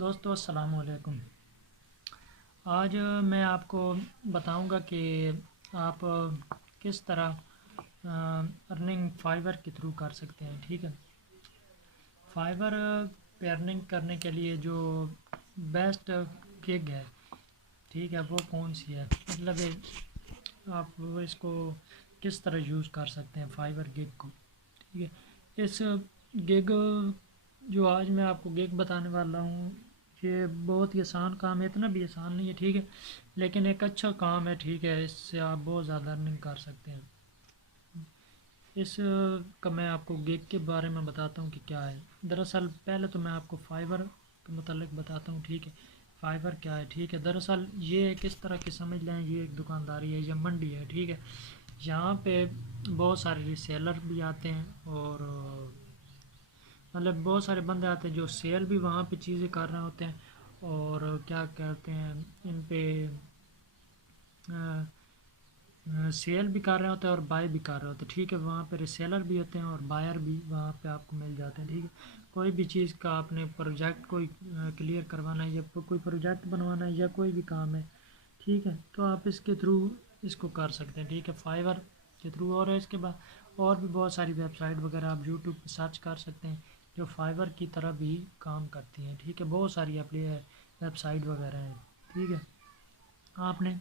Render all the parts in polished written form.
دوستو السلام علیکم۔ آج میں آپ کو بتاؤں گا کہ آپ کس طرح ارننگ فائبر کے تھرو کر سکتے ہیں۔ ٹھیک ہے، فائبر پہ ارننگ کرنے کے لیے جو بیسٹ گگ ہے، ٹھیک ہے، وہ کون سی ہے، مطلب آپ اس کو کس طرح یوز کر سکتے ہیں فائبر گگ کو۔ ٹھیک ہے، اس گگ جو آج میں آپ کو گگ بتانے والا ہوں، یہ بہت ہی آسان کام ہے، اتنا بھی آسان نہیں ہے، ٹھیک ہے، لیکن ایک اچھا کام ہے، ٹھیک ہے، اس سے آپ بہت زیادہ ارننگ کر سکتے ہیں۔ اس کا میں آپ کو گگ کے بارے میں بتاتا ہوں کہ کیا ہے۔ دراصل پہلے تو میں آپ کو فائبر کے متعلق بتاتا ہوں، ٹھیک ہے، فائبر کیا ہے۔ ٹھیک ہے، دراصل یہ کس طرح کی سمجھ لیں، یہ ایک دکانداری ہے، یہ منڈی ہے، ٹھیک ہے، یہاں پہ بہت سارے ریسیلر بھی آتے ہیں اور مطلب بہت سارے بندے آتے ہیں جو سیل بھی وہاں پہ چیزیں کر رہے ہوتے ہیں، اور کیا کہتے ہیں ان پہ سیل بھی کر رہے ہوتے ہیں اور بائی بھی کر رہے ہوتے ہیں۔ ٹھیک ہے، وہاں پہ ریسیلر بھی ہوتے ہیں اور بائر بھی وہاں پہ آپ کو مل جاتے ہیں۔ ٹھیک ہے، کوئی بھی چیز کا آپ نے پروجیکٹ کوئی کلیئر کروانا ہے یا کوئی پروجیکٹ بنوانا ہے یا کوئی بھی کام ہے، ٹھیک ہے، تو آپ اس کے تھرو اس کو کر سکتے ہیں۔ ٹھیک ہے، فائبر کے تھرو، اور اس کے بعد اور بھی بہت ساری ویب سائٹ وغیرہ آپ یوٹیوب پہ سرچ کر سکتے ہیں جو فائبر کی طرح بھی کام کرتی ہیں۔ ٹھیک ہے، بہت ساری ویب سائٹ وغیرہ ہیں۔ ٹھیک ہے، آپ نے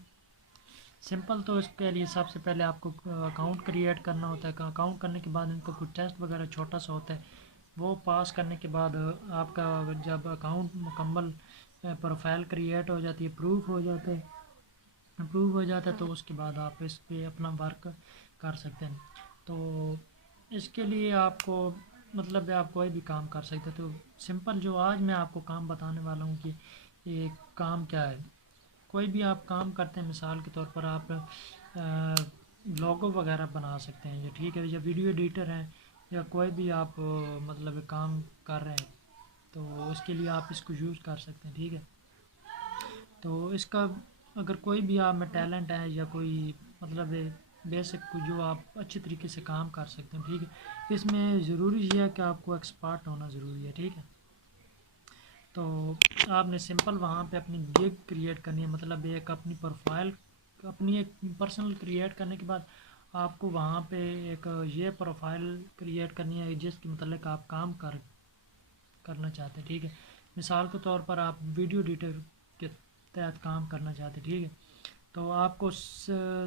سمپل تو اس کے لیے سب سے پہلے آپ کو اکاؤنٹ کریٹ کرنا ہوتا ہے۔ اکاؤنٹ کرنے کے بعد ان کا کوئی ٹیسٹ وغیرہ چھوٹا سا ہوتا ہے، وہ پاس کرنے کے بعد آپ کا جب اکاؤنٹ مکمل پروفائل کریٹ ہو جاتی ہے، اپروو ہو جاتا ہے تو اس کے بعد آپ اس پہ اپنا ورک کر سکتے ہیں۔ تو اس کے لیے آپ کو مطلب آپ کوئی بھی کام کر سکتے ہیں۔ تو سمپل جو آج میں آپ کو کام بتانے والا ہوں کہ یہ کام کیا ہے، کوئی بھی آپ کام کرتے ہیں، مثال کے طور پر آپ لوگو وغیرہ بنا سکتے ہیں، یا ٹھیک ہے، یا ویڈیو ایڈیٹر ہیں، یا کوئی بھی آپ مطلب کام کر رہے ہیں تو اس کے لیے آپ اس کو یوز کر سکتے ہیں۔ ٹھیک ہے، تو اس کا اگر کوئی بھی آپ میں ٹیلنٹ ہے یا کوئی مطلب بیسک جو آپ اچھی طریقے سے کام کر سکتے ہیں، ٹھیک ہے، اس میں ضروری یہ ہے کہ آپ کو ایکسپرٹ ہونا ضروری ہے۔ ٹھیک ہے، تو آپ نے سمپل وہاں پہ اپنی گگ کریٹ کرنی ہے، مطلب ایک اپنی پروفائل، اپنی ایک پرسنل کریٹ کرنے کے بعد آپ کو وہاں پہ ایک یہ پروفائل کریٹ کرنی ہے جس کے متعلق آپ کام کرنا چاہتے ہیں۔ ٹھیک ہے، مثال کے طور پر آپ ویڈیو ایڈیٹر کے تحت کام کرنا چاہتے ہیں، ٹھیک ہے، تو آپ کو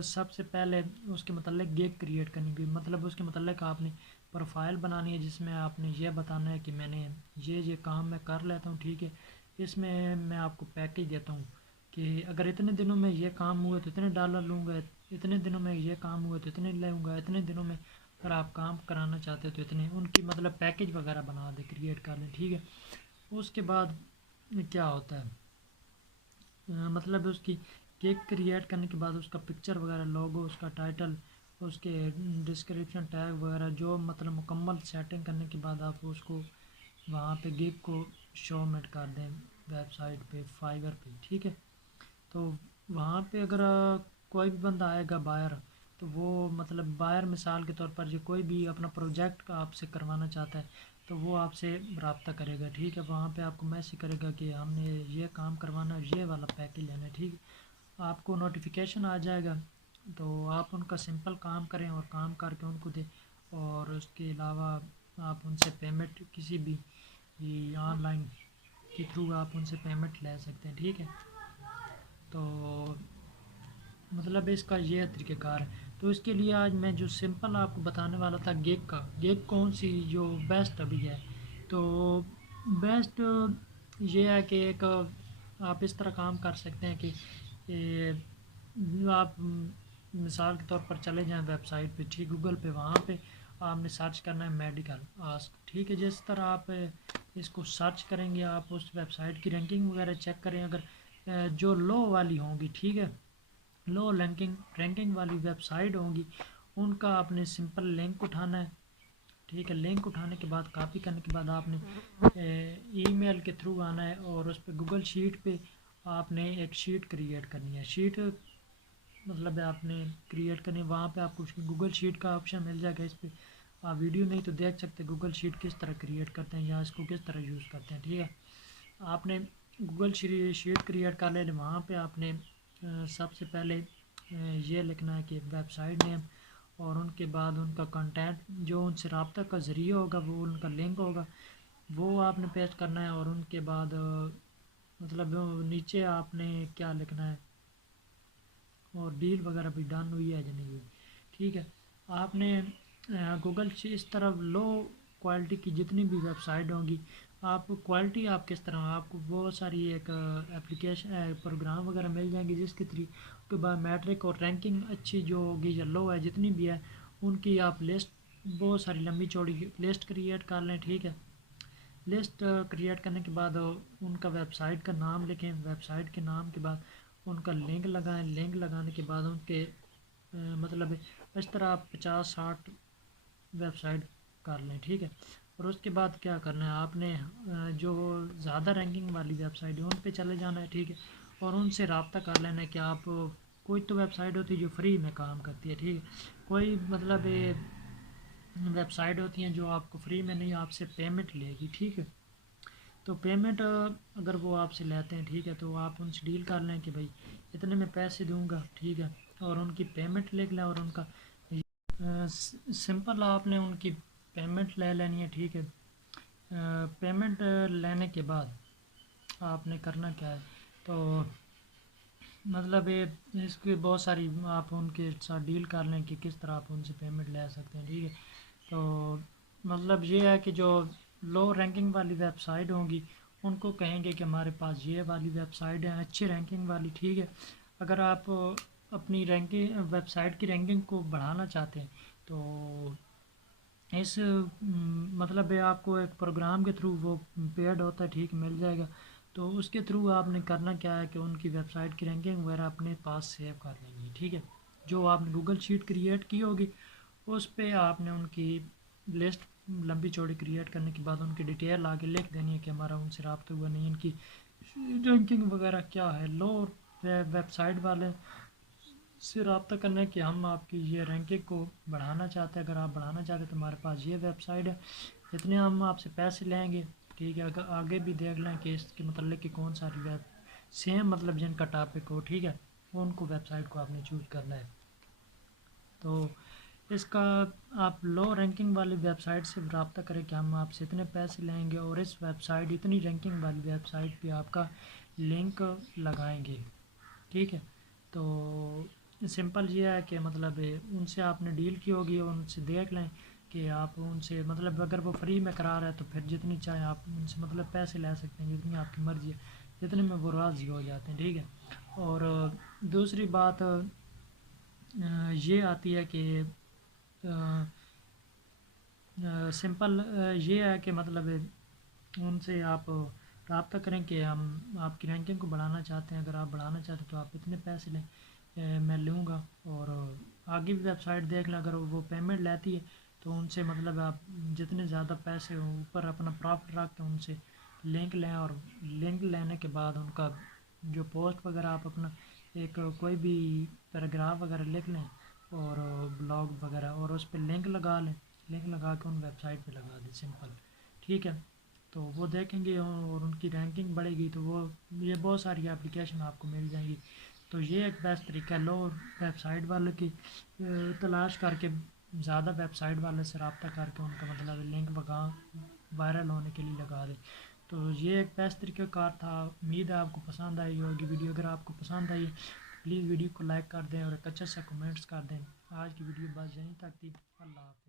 سب سے پہلے اس کے متعلق گگ کریٹ کرنی ہوگی، مطلب اس کے متعلق آپ نے پروفائل بنانی ہے جس میں آپ نے یہ بتانا ہے کہ میں نے یہ کام میں کر لیتا ہوں۔ ٹھیک ہے، اس میں میں آپ کو پیکیج دیتا ہوں کہ اگر اتنے دنوں میں یہ کام ہوئے تو اتنے ڈالر لوں گا، اتنے دنوں میں یہ کام ہوئے تو اتنے لوں گا، اتنے دنوں میں اگر آپ کام کرانا چاہتے ہو تو اتنے، ان کی مطلب پیکیج وغیرہ بنا دیں، کریٹ کر لیں۔ ٹھیک ہے، اس کے بعد کیا ہوتا ہے، مطلب اس کی کیک کریٹ کرنے کے بعد اس کا پکچر وغیرہ، لوگو، اس کا ٹائٹل، اس کے ڈسکرپشن ٹیگ وغیرہ جو مطلب مکمل سیٹنگ کرنے کے بعد آپ اس کو وہاں پہ گگ کو شو میٹ کر دیں ویب سائٹ پہ، فائبر پہ۔ ٹھیک ہے، تو وہاں پہ اگر کوئی بھی بندہ آئے گا بائر، تو وہ مطلب بائر مثال کے طور پر جو کوئی بھی اپنا پروجیکٹ آپ سے کروانا چاہتا ہے تو وہ آپ سے رابطہ کرے گا۔ ٹھیک ہے، وہاں پہ آپ کو میسج کرے گا کہ ہم نے یہ کام کروانا ہے، یہ والا پیکیج لینا ہے۔ ٹھیک ہے، آپ کو نوٹیفیکیشن آ جائے گا تو آپ ان کا سمپل کام کریں اور کام کر کے ان کو دیں، اور اس کے علاوہ آپ ان سے پیمنٹ کسی بھی آن لائن کے تھرو آپ ان سے پیمنٹ لے سکتے ہیں۔ ٹھیک ہے، تو مطلب اس کا یہ طریقہ کار ہے۔ تو اس کے لیے آج میں جو سمپل آپ کو بتانے والا تھا گگ کون سی جو بیسٹ ابھی ہے، تو بیسٹ یہ ہے کہ ایک آپ اس طرح کام کر سکتے ہیں کہ آپ مثال کے طور پر چلے جائیں ویب سائٹ پہ، ٹھیک، گوگل پہ، وہاں پہ آپ نے سرچ کرنا ہے میڈیکل آسک۔ ٹھیک ہے، جس طرح آپ اس کو سرچ کریں گے آپ اس ویب سائٹ کی رینکنگ وغیرہ چیک کریں، اگر جو لو والی ہوں گی، ٹھیک ہے، لو رینکنگ والی ویب سائٹ ہوں گی، ان کا آپ نے سمپل لنک اٹھانا ہے۔ ٹھیک ہے، لنک اٹھانے کے بعد کاپی کرنے کے بعد آپ نے ای میل کے تھرو آنا ہے اور اس پہ گوگل شیٹ پہ آپ نے ایک شیٹ کریٹ کرنی ہے۔ شیٹ مطلب آپ نے کریٹ کرنی ہے، وہاں پہ آپ کو گوگل شیٹ کا آپشن مل جائے گا، اس پہ آپ ویڈیو نہیں تو دیکھ سکتے گوگل شیٹ کس طرح کریٹ کرتے ہیں یا اس کو کس طرح یوز کرتے ہیں۔ ٹھیک ہے، آپ نے گوگل شیٹ کریٹ کر لیں، وہاں پہ آپ نے سب سے پہلے یہ لکھنا ہے کہ ویب سائٹ نیم، اور ان کے بعد ان کا کنٹینٹ جو ان سے رابطہ کا ذریعہ ہوگا، وہ ان کا لنک ہوگا، وہ آپ نے پیسٹ کرنا ہے، اور ان کے بعد مطلب نیچے آپ نے کیا لکھنا ہے، اور ڈیل وغیرہ بھی ڈن ہوئی ہے یا نہیں ہوئی، ٹھیک ہے۔ آپ نے گوگل سے اس طرح لو کوالٹی کی جتنی بھی ویب سائٹ ہوں گی، آپ کوالٹی آپ کس طرح، آپ کو بہت ساری ایک اپلیکیشن پروگرام وغیرہ مل جائیں گی جس کے کے بعد میٹرک اور رینکنگ اچھی جو ہوگی یا لو ہے جتنی بھی ہے ان کی آپ لسٹ بہت ساری لمبی چوڑی لسٹ کریٹ کر لیں، ٹھیک ہے۔ لسٹ کریٹ کرنے کے بعد ان کا ویب سائٹ کا نام لکھیں، ویب سائٹ کے نام کے بعد ان کا لنک لگائیں، لنک لگانے کے بعد ان کے مطلب اس طرح آپ 50-60 ویب سائٹ کر لیں، ٹھیک ہے۔ اور اس کے بعد کیا کرنا ہے، آپ نے جو زیادہ رینکنگ والی ویب سائٹ ہے ان پہ چلے جانا ہے، ٹھیک ہے، اور ان سے رابطہ کر لینا ہے کہ آپ کوئی تو ویب سائٹ ہوتی ہے جو فری میں کام کرتی ہے، ٹھیک ہے، کوئی مطلب ویب سائٹ ہوتی ہیں جو آپ کو فری میں نہیں، آپ سے پیمنٹ لے گی، ٹھیک ہے۔ تو پیمنٹ اگر وہ آپ سے لیتے ہیں، ٹھیک ہے، تو آپ ان سے ڈیل کر لیں کہ بھائی اتنے میں پیسے دوں گا، ٹھیک ہے، اور ان کی پیمنٹ لکھ لیں، اور ان کا سمپل آپ نے ان کی پیمنٹ لے لینی ہے، ٹھیک ہے۔ پیمنٹ لینے کے بعد آپ نے کرنا کیا ہے، تو مطلب اس کی بہت ساری آپ ان کے ساتھ ڈیل کر لیں کہ کس طرح آپ ان سے پیمنٹ لے سکتے ہیں، ٹھیک ہے۔ تو مطلب یہ ہے کہ جو لو رینکنگ والی ویب سائٹ ہوں گی ان کو کہیں گے کہ ہمارے پاس یہ والی ویب سائٹ ہے اچھی رینکنگ والی، ٹھیک ہے۔ اگر آپ اپنی رینکنگ ویب سائٹ کی رینکنگ کو بڑھانا چاہتے ہیں تو اس مطلب آپ کو ایک پروگرام کے تھرو وہ پیڈ ہوتا ہے، ٹھیک مل جائے گا، تو اس کے تھرو آپ نے کرنا کیا ہے کہ ان کی ویب سائٹ کی رینکنگ وغیرہ اپنے پاس سیو کر لیں گی، ٹھیک ہے۔ جو آپ نے گوگل شیٹ کریٹ کی ہوگی اس پہ آپ نے ان کی لسٹ لمبی چوڑی کریٹ کرنے کے بعد ان کی ڈیٹیل آگے لکھ دینی ہے کہ ہمارا ان سے رابطہ ہوا نہیں، ان کی رینکنگ وغیرہ کیا ہے، لو ویب سائٹ والے سے رابطہ کرنا ہے کہ ہم آپ کی یہ رینکنگ کو بڑھانا چاہتے ہیں، اگر آپ بڑھانا چاہتے ہیں تو ہمارے پاس یہ ویب سائٹ ہے، اتنے ہم آپ سے پیسے لیں گے، ٹھیک ہے۔ اگر آگے بھی دیکھ لیں کہ اس کے متعلق کہ کون ساری ویب سیم مطلب جن کا ٹاپک ہو، ٹھیک ہے، ان کو ویب سائٹ کو آپ نے چوز کرنا ہے۔ تو اس کا آپ لو رینکنگ والی ویب سائٹ سے رابطہ کریں کہ ہم آپ سے اتنے پیسے لیں گے، اور اس ویب سائٹ اتنی رینکنگ والی ویب سائٹ پہ آپ کا لنک لگائیں گے، ٹھیک ہے۔ تو سمپل یہ ہے کہ مطلب ان سے آپ نے ڈیل کی ہوگی، اور ان سے دیکھ لیں کہ آپ ان سے مطلب اگر وہ فری میں کرا رہا ہے تو پھر جتنی چاہیں آپ ان سے مطلب پیسے لے سکتے ہیں، جتنی آپ کی مرضی ہے، جتنے میں وہ راضی ہو جاتے ہیں، ٹھیک ہے۔ اور دوسری بات یہ آتی ہے کہ سمپل یہ ہے کہ مطلب ان سے آپ رابطہ کریں کہ ہم آپ کی رینکنگ کو بڑھانا چاہتے ہیں، اگر آپ بڑھانا چاہتے ہیں تو آپ اتنے پیسے لیں، میں لوں گا، اور آگے بھی ویب سائٹ دیکھ لیں، اگر وہ پیمنٹ لیتی ہے تو ان سے مطلب آپ جتنے زیادہ پیسے ہوں اوپر اپنا پروفٹ رکھ کے ان سے لنک لیں، اور لنک لینے کے بعد ان کا جو پوسٹ وغیرہ آپ اپنا ایک کوئی بھی پیراگراف وغیرہ لکھ لیں، اور بلاگ وغیرہ، اور اس پہ لنک لگا لیں، لنک لگا کے ان ویب سائٹ پہ لگا دیں، سمپل، ٹھیک ہے۔ تو وہ دیکھیں گے اور ان کی رینکنگ بڑھے گی تو وہ یہ بہت ساری اپلیکیشن آپ کو مل جائیں گی۔ تو یہ ایک بیسٹ طریقہ ہے، لو ویب سائٹ والے کی تلاش کر کے زیادہ ویب سائٹ والے سے رابطہ کر کے ان کا مطلب لنک وائرل ہونے کے لیے لگا دیں۔ تو یہ ایک بیسٹ طریقہ کار تھا، امید ہے آپ کو پسند آئی ہوگی ویڈیو، اگر آپ کو پسند آئی پلیز ویڈیو کو لائک کر دیں اور ایک اچھا سا کمنٹس کر دیں۔ آج کی ویڈیو بس یہیں تک تھی، اللہ حافظ۔